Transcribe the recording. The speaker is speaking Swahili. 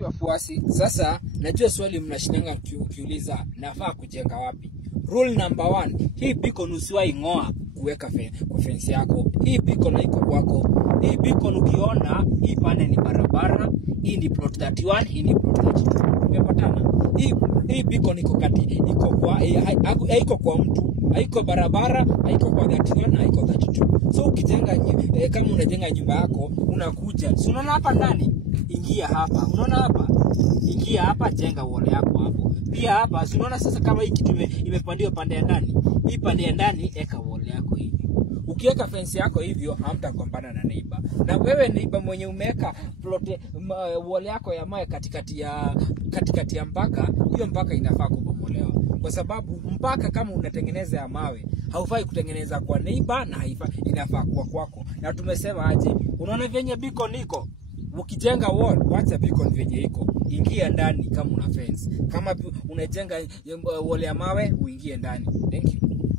Wafuasi, sasa najua swali mnashinanga ukiuliza nafaa kujenga wapi. Rule number 1, hii beacon usiwahi ngoa kuweka kwa fence yako. Hii beacon iko kwako. Hii beacon ukiona hii pande ni barabara, hii ni plot 31, hii ni plot 32. Umepatana? Hii beacon iko haiko kwa mtu, haiko barabara, haiko kwa 31, haiko 32. So ukijenga kama unajenga nyumba yako, unakuja. Si unaona hapa ndani? Ingia hapa. Unaona hapa? Ingia hapa, jenga wall yako hapo. Pia hapa, si unaona sasa kama hii kitu imepandiwa pande ya ndani. Hii pande ya ndani eka wall yako hivi. Ukiweka fence yako hivyo, hamtagombana na neighbor. Na wewe neighbor mwenye umeweka wall yako ya mawe katikati ya mpaka, hiyo mpaka inafaa kubomolewa. Kwa sababu mpaka kama unatengeneza ya mawe, haufai kutengeneza kwa neighbor na inafaa kwa kwako. Na tumesema aje, unaona venye beacon iko? Ukijenga wall, wacha beacon venye iko. Ingia ndani kama una fence. Kama unajenga wall ya mawe, uingie ndani. Thank you.